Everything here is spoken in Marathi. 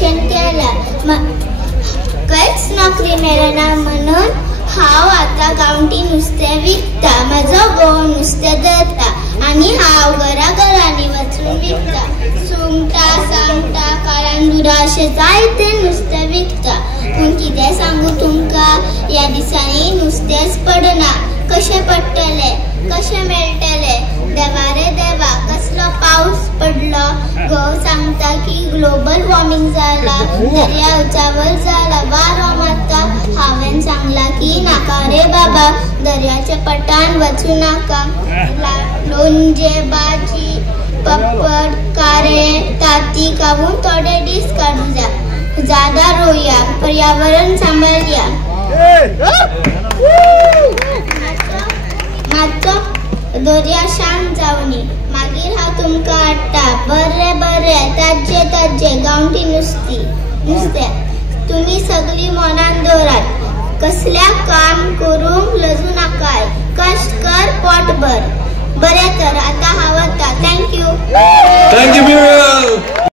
ऍप्लिकेशन केला कांयच नोकरी मेळना म्हणून हांव आतां गांवठी नुस्तें विकता. म्हजो घोव नुस्तें धरता आनी हांव घरांनी वचून विकता. सुंगटां सांगटां काळांदुरा अशें जायतें नुस्तें विकता. पूण कितें सांगू तुमकां, ह्या दिसांनी नुस्तेंच पडना. कशें पडटलें, कशें मेळटलें? देवा रे देवा, कसलो पावस पडलो. घोव सांगता की ग्लोबल वॉर्मिंग जाला, दर्या उचावल जाला, वारो मारता. हांवें सांगलां की नाका रे बाबा, दर्याच्या पटान वचूं नाका. लोणचें, भाजी, पपड, कारे, ताती खावून थोडे दीस काडूया. झाडां रोवया, पर्यावरण सांबाळया. मातसो दर्या शांत जावनी, मागीर हांव तुमकां हाडटा बरें बरें ताज्जें गांवठी नुस्तें. तुमी सगळीं मनान दवरात. कसल्या काम करूंक लजू नाकाय. कश्ट कर, पोट भर. बरें तर आतां हांव वता. थँक्यू.